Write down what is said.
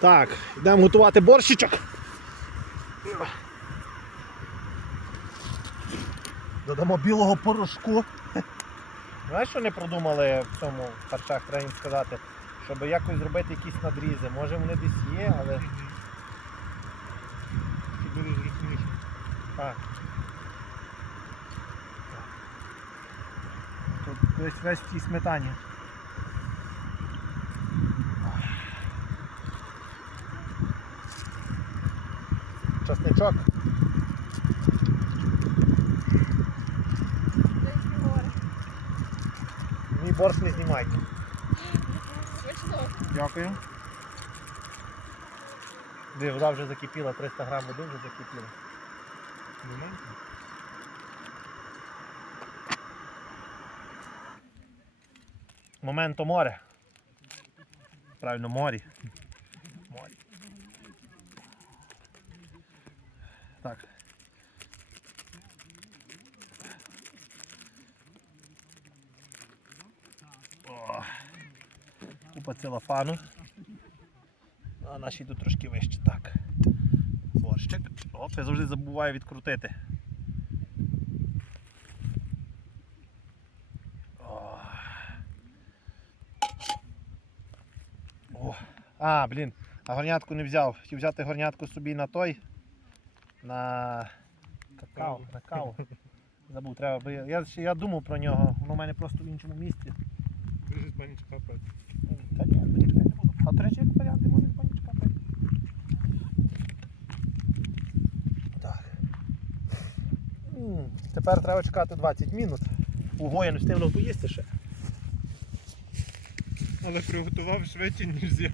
Так, йдемо готувати борщичок. Додамо білого порошку. Знаєш, що не продумали в цьому харчах, треба їм сказати, щоб якось зробити якісь надрізи. Може вони десь є, але. Так. Тут весь весь в цій сметані. Часничок. Мій борщ не знімайте. Смачно. Дякую. Де вода вже закипіла, 300 грам води вже закипіла. Маленько. Моменто море. Правильно. Морі. Так. О. Купа целофану. А наші тут трошки вище. Так. Борщик. Оп, я завжди забуваю відкрутити. О. О. А, блін, а горнятку не взяв. Хотів взяти горнятку собі на той. На какао. На каву. Забув, треба. бо Я, я, ще- я думав про нього, воно у мене просто в іншому місці. Дуже з панічка пити. Та ні, панічка не буду. А до речі, як варіанти можна з панічка пити. Так. М, Тепер треба чекати 20 минут. Ого, я не встигнув поїсти ще. Але приготував швидше, ніж я.